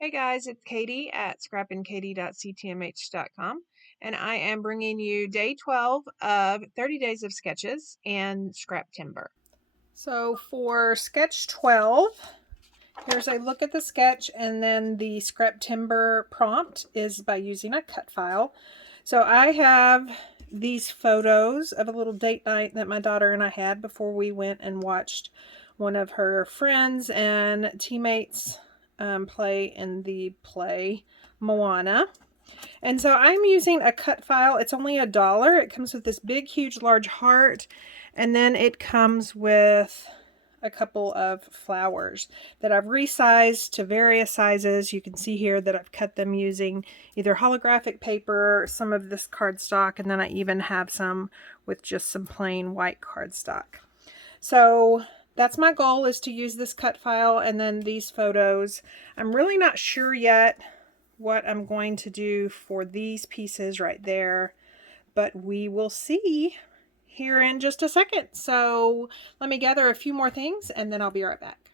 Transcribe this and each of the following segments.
Hey guys, it's Katie at scrappinkaty.ctmh.com, and I am bringing you day 12 of 30 days of sketches and scrap timber. So for sketch 12, here's a look at the sketch, and then the scrap timber prompt is by using a cut file. So I have these photos of a little date night that my daughter and I had before we went and watched one of her friends and teammates play in the play Moana. And so I'm using a cut file. It's only $1. It comes with this big, huge, large heart, and then it comes with a couple of flowers that I've resized to various sizes. You can see here that I've cut them using either holographic paper, some of this cardstock, and then I even have some with just some plain white cardstock. So that's my goal, is to use this cut file and then these photos. I'm really not sure yet what I'm going to do for these pieces right there, but we will see here in just a second. So let me gather a few more things and then I'll be right back.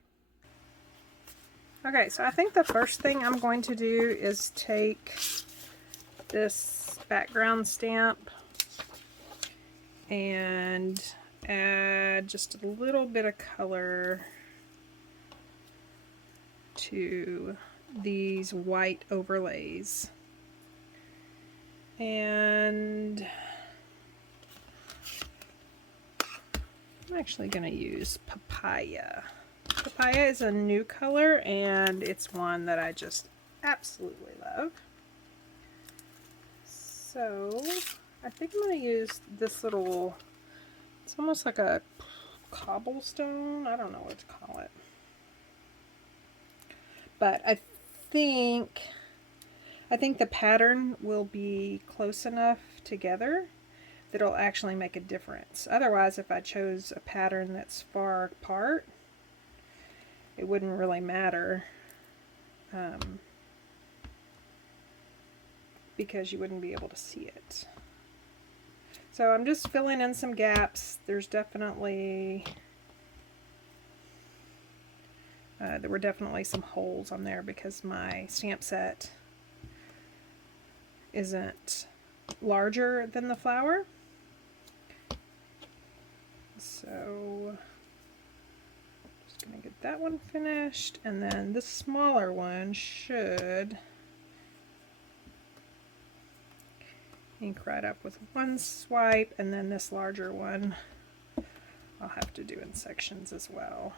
Okay, so I think the first thing I'm going to do is take this background stamp and add just a little bit of color to these white overlays. And I'm actually going to use Papaya. Papaya is a new color and it's one that I just absolutely love. So I think I'm going to use this little, it's almost like a cobblestone. I don't know what to call it. But I think the pattern will be close enough together that it'll actually make a difference. Otherwise, if I chose a pattern that's far apart, it wouldn't really matter, because you wouldn't be able to see it. So I'm just filling in some gaps. There's definitely there were definitely some holes on there because my stamp set isn't larger than the flower. So just gonna get that one finished, and then this smaller one should ink right up with one swipe, and then this larger one I'll have to do in sections as well.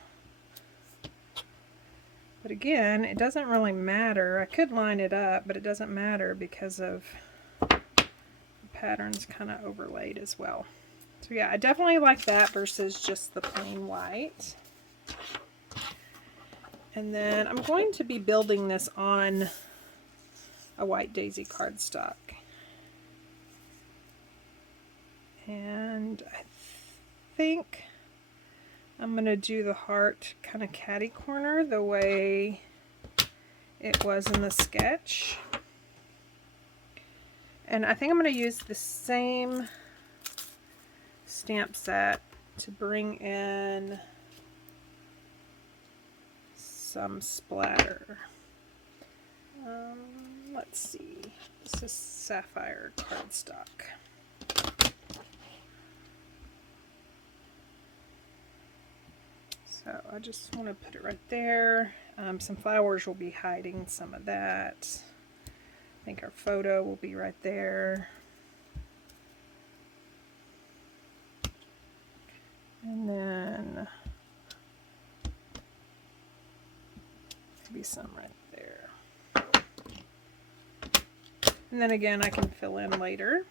But again, it doesn't really matter. I could line it up, but it doesn't matter because of the patterns kind of overlaid as well. So yeah, I definitely like that versus just the plain white. And then I'm going to be building this on a white daisy cardstock. And I think I'm going to do the heart kind of catty corner the way it was in the sketch. And I think I'm going to use the same stamp set to bring in some splatter. Let's see. This is Sapphire cardstock. So I just want to put it right there. Some flowers will be hiding some of that. I think our photo will be right there. And then maybe some right there. And then again, I can fill in later.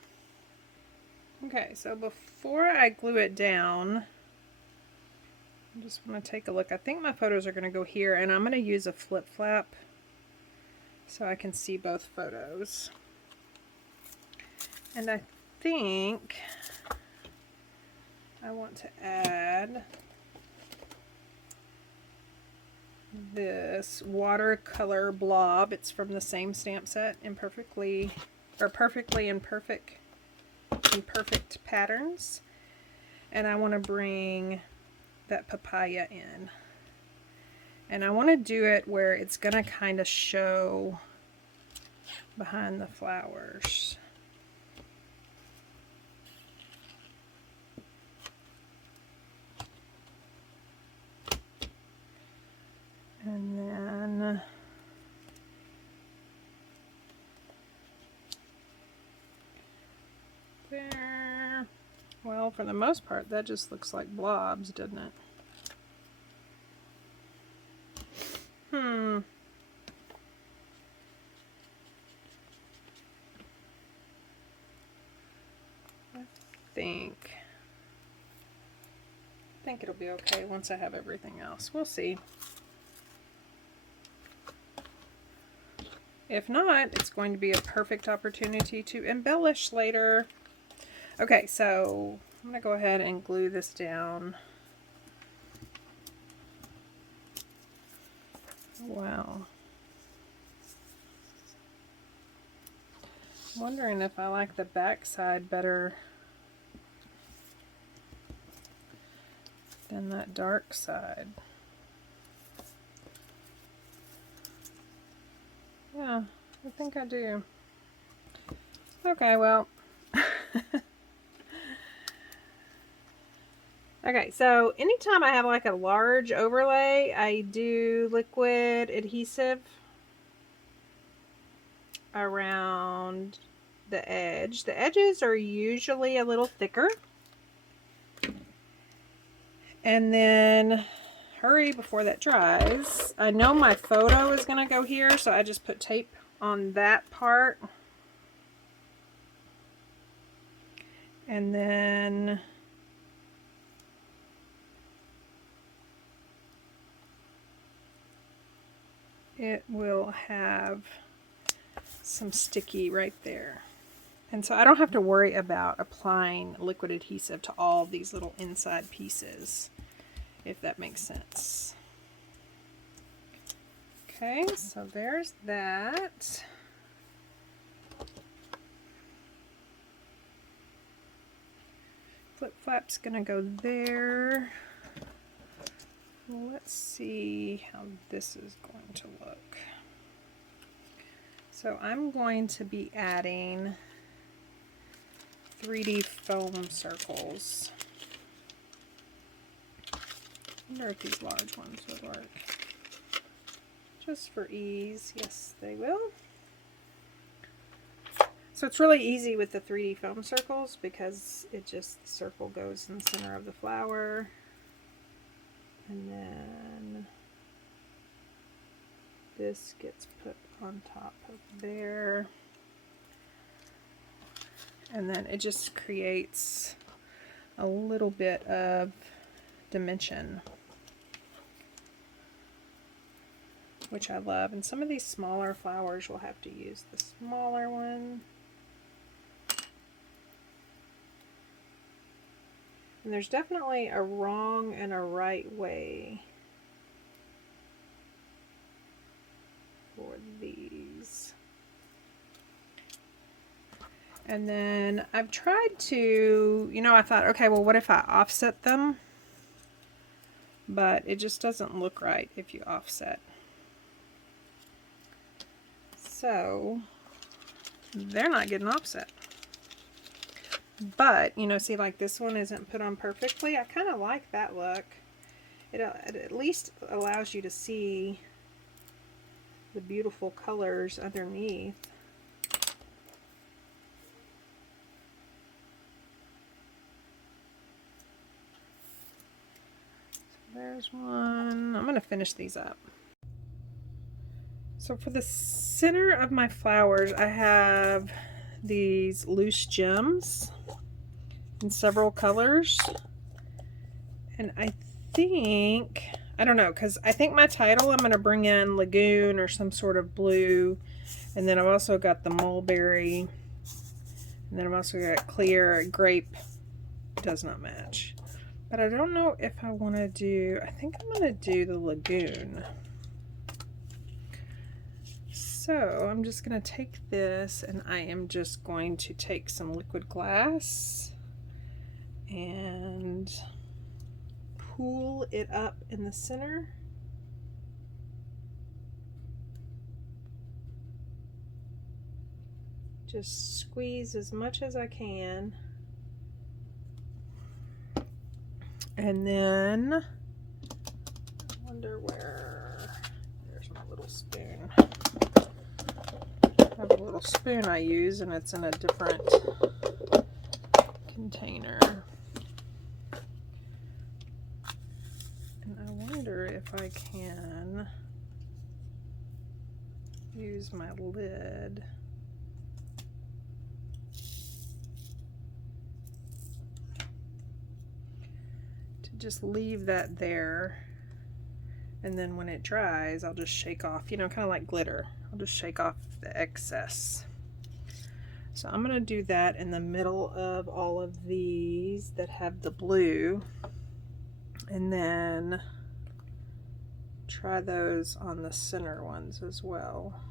Okay, so before I glue it down, I just want to take a look. I think my photos are going to go here, and I'm going to use a flip flap so I can see both photos. And I think I want to add this watercolor blob. It's from the same stamp set, Perfectly Imperfect Patterns. And I want to bring that papaya in. And I want to do it where it's going to kind of show behind the flowers. And then there. Well, for the most part, that just looks like blobs, doesn't it? I think it'll be okay once I have everything else. We'll see. If not, it's going to be a perfect opportunity to embellish later. Okay, so I'm going to go ahead and glue this down. Wow. I'm wondering if I like the back side better than that dark side. Yeah, I think I do. Okay, well. Okay, so anytime I have like a large overlay, I do liquid adhesive around the edge. The edges are usually a little thicker. And then hurry before that dries. I know my photo is going to go here, so I just put tape on that part. And then it will have some sticky right there. And so I don't have to worry about applying liquid adhesive to all these little inside pieces, if that makes sense. Okay, so there's that. Flip flap's gonna go there. Let's see how this is going to look. So I'm going to be adding 3D foam circles. I wonder if these large ones would work. Just for ease, yes they will. So it's really easy with the 3D foam circles because it just, the circle goes in the center of the flower. And then this gets put on top of there. And then it just creates a little bit of dimension, which I love. And some of these smaller flowers will have to use the smaller one. And there's definitely a wrong and a right way for these. And then I've tried to, you know, I thought, okay, well, what if I offset them? But it just doesn't look right if you offset. So they're not getting offset. But, you know, see, like this one isn't put on perfectly. I kind of like that look. It at least allows you to see the beautiful colors underneath. So there's one. I'm going to finish these up. So for the center of my flowers, I have these loose gems in several colors. And I think, I don't know, because I think my title I'm going to bring in Lagoon or some sort of blue. And then I've also got the mulberry. And then I've also got clear. Grape does not match. But I don't know if I want to do, I think I'm going to do the Lagoon. So I'm just going to take this and I am just going to take some liquid glass and pool it up in the center. Just squeeze as much as I can. And then, I wonder where, there's my little spoon. I have a little spoon I use, and it's in a different container. And I wonder if I can use my lid. To just leave that there. And then when it dries, I'll just shake off, you know, kind of like glitter. I'll just shake off the excess. So I'm going to do that in the middle of all of these that have the blue. And then try those on the center ones as well.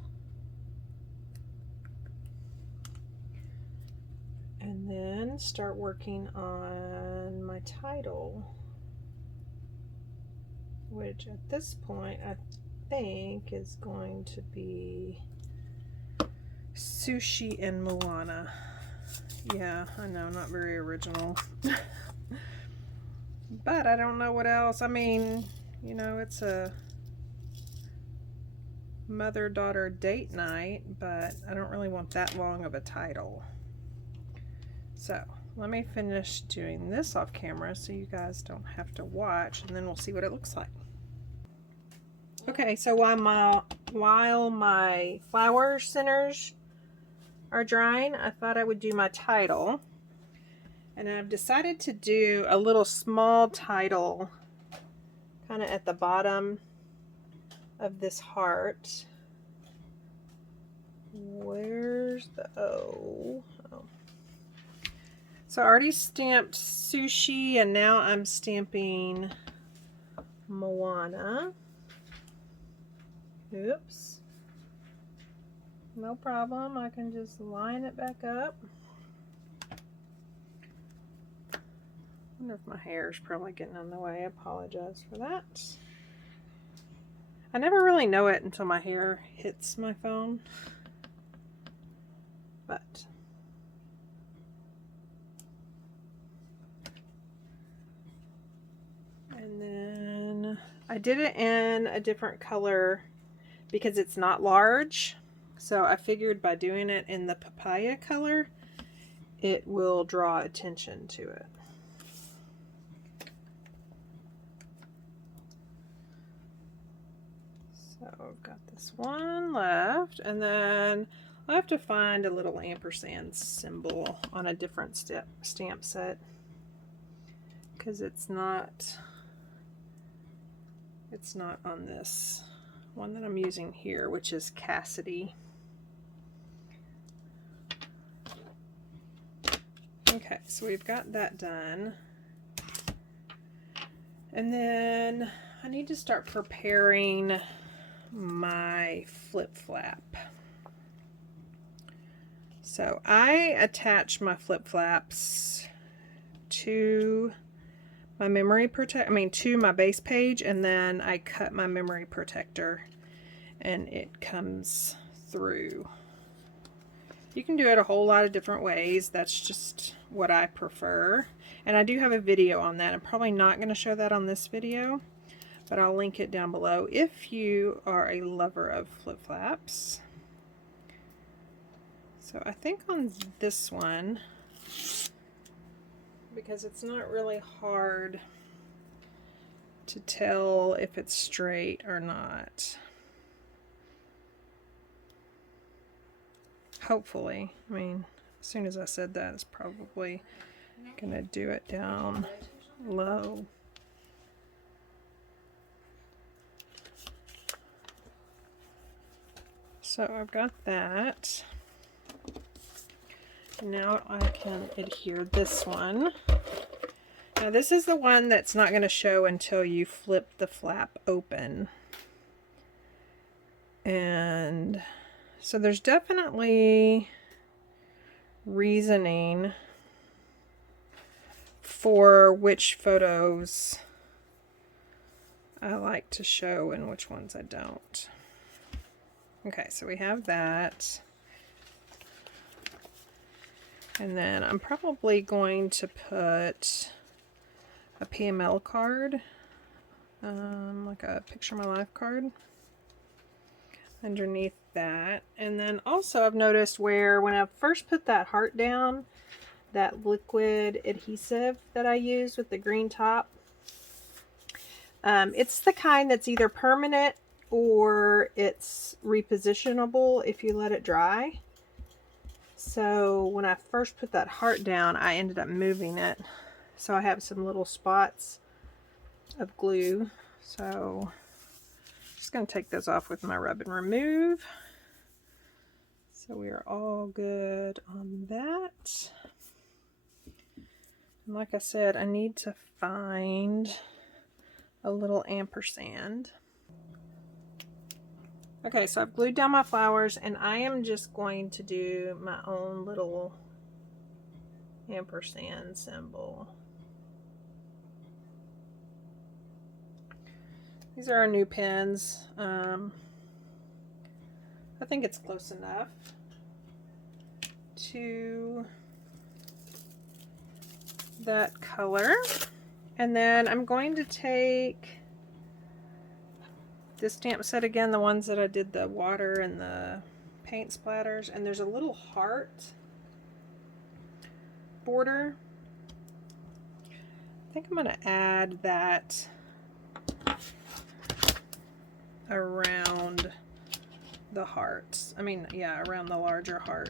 And then start working on my title, which at this point I think is going to be Sushi and Moana. Yeah, I know, not very original. But I don't know what else. I mean, you know, it's a mother-daughter date night, but I don't really want that long of a title. So let me finish doing this off camera so you guys don't have to watch, and then we'll see what it looks like. Okay, so while my flower centers are drying, I thought I would do my title. And I've decided to do a little small title kind of at the bottom of this heart. Where's the O? Oh. So I already stamped Sushi, and now I'm stamping Moana. Oops. No problem. I can just line it back up. I wonder if my hair is probably getting in the way. I apologize for that. I never really know it until my hair hits my phone. But and then I did it in a different color because it's not large. So I figured by doing it in the papaya color, it will draw attention to it. So I've got this one left, and then I have to find a little ampersand symbol on a different stamp set because it's not on this one that I'm using here, which is Cassidy. Okay, so we've got that done. And then I need to start preparing my flip flap. So I attach my flip flaps to my to my base page, and then I cut my memory protector and it comes through. You can do it a whole lot of different ways. That's just what I prefer. And I do have a video on that. I'm probably not going to show that on this video, but I'll link it down below if you are a lover of flip flaps. So I think on this one, because it's not really hard to tell if it's straight or not. Hopefully. I mean, as soon as I said that, it's probably gonna do it down low. So I've got that. Now I can adhere this one. Now this is the one that's not going to show until you flip the flap open. And so there's definitely reasoning for which photos I like to show and which ones I don't. Okay, so we have that. And then I'm probably going to put a PML card, like a picture my life card, underneath that. And then also I've noticed where when I first put that heart down, that liquid adhesive that I used with the green top, it's the kind that's either permanent or it's repositionable if you let it dry. So when I first put that heart down, I ended up moving it. So I have some little spots of glue. So I'm just going to take those off with my rub and remove. So we are all good on that. And like I said, I need to find a little ampersand. Okay, so I've glued down my flowers, and I am just going to do my own little ampersand symbol. These are our new pens. I think it's close enough to that color. And then I'm going to take this stamp set again, the ones that I did the water and the paint splatters, and there's a little heart border. I think I'm going to add that around the hearts. I mean, yeah, around the larger heart.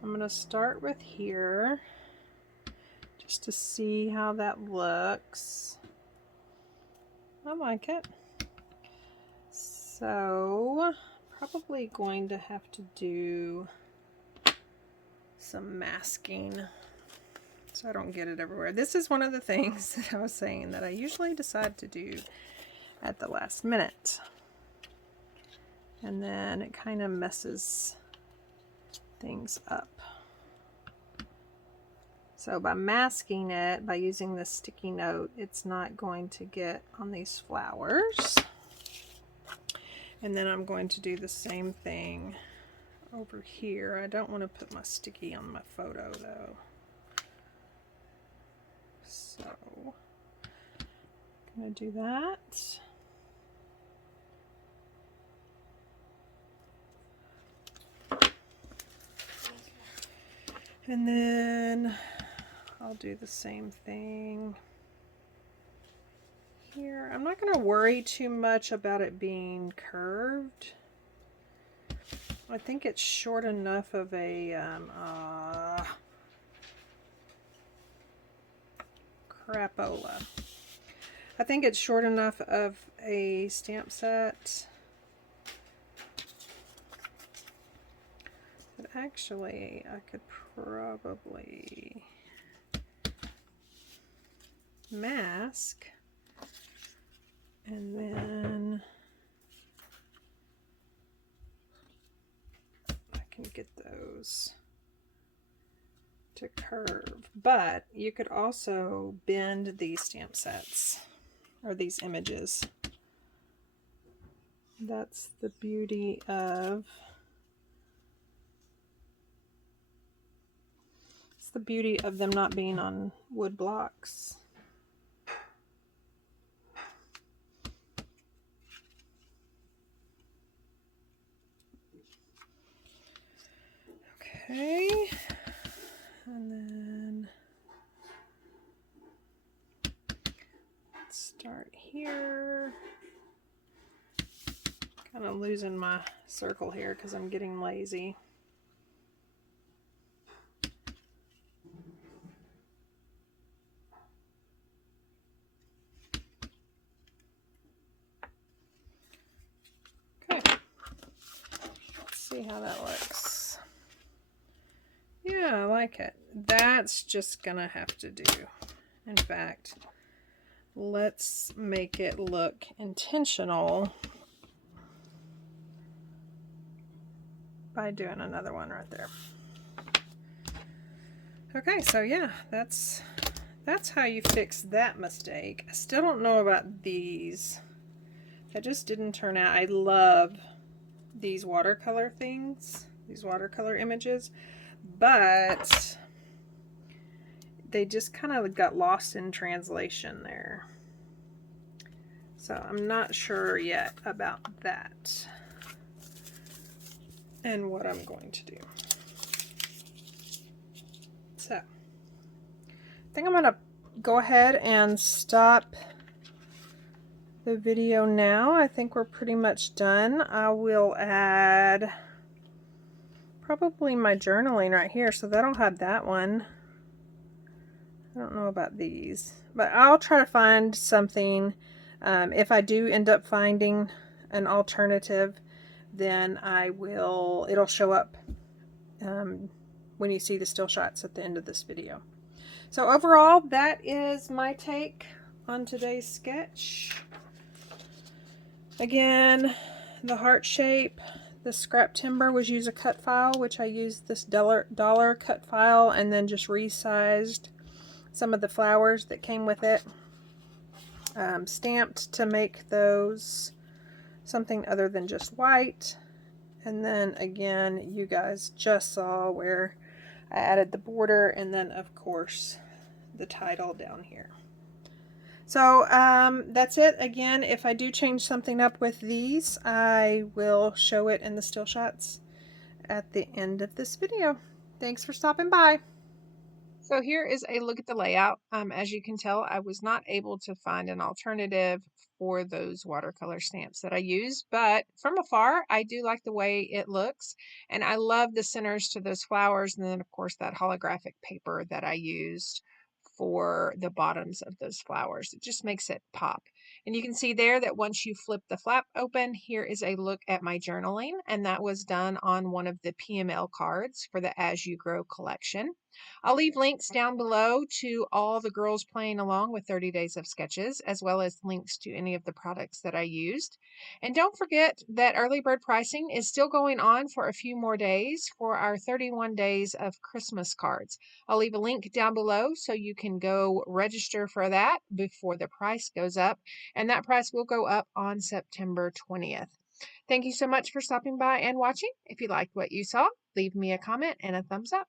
I'm going to start with here just to see how that looks. I like it. So, probably going to have to do some masking so I don't get it everywhere. This is one of the things that I was saying that I usually decide to do at the last minute. And then it kind of messes things up. So by masking it, by using this sticky note, it's not going to get on these flowers. And then I'm going to do the same thing over here. I don't want to put my sticky on my photo though. So I'm going to do that. And then I'll do the same thing here. I'm not going to worry too much about it being curved. I think it's short enough of a crapola. I think it's short enough of a stamp set. But actually, I could probably mask and then I can get those to curve. But you could also bend these stamp sets or these images. That's the beauty of them not being on wood blocks. Okay, and then let's start here. Kind of losing my circle here because I'm getting lazy. See how that looks. Yeah, I like it. That's just gonna have to do. In fact, let's make it look intentional by doing another one right there. Okay, so yeah, that's how you fix that mistake. I still don't know about these. That just didn't turn out. I love these watercolor things, these watercolor images, but they just kind of got lost in translation there. So I'm not sure yet about that and what I'm going to do. So I think I'm going to go ahead and stop the video now. I think we're pretty much done. I will add probably my journaling right here, so that'll have that one. I don't know about these, but I'll try to find something. If I do end up finding an alternative, then it'll show up when you see the still shots at the end of this video. So overall, that is my take on today's sketch. Again, the heart shape, the scrap timber was use a cut file, which I used this dollar cut file and then just resized some of the flowers that came with it. Stamped to make those something other than just white. And then again, you guys just saw where I added the border and then of course the title down here. So that's it. Again, if I do change something up with these, I will show it in the still shots at the end of this video. Thanks for stopping by. So here is a look at the layout. As you can tell, I was not able to find an alternative for those watercolor stamps that I use, but from afar, I do like the way it looks, and I love the centers to those flowers, and then of course that holographic paper that I used for the bottoms of those flowers. It just makes it pop. And you can see there that once you flip the flap open, here is a look at my journaling, and that was done on one of the PML cards for the As You Grow collection. I'll leave links down below to all the girls playing along with 30 days of sketches, as well as links to any of the products that I used. And don't forget that early bird pricing is still going on for a few more days for our 31 days of Christmas cards. I'll leave a link down below so you can go register for that before the price goes up, and that price will go up on September 20th. Thank you so much for stopping by and watching. If you liked what you saw, leave me a comment and a thumbs up.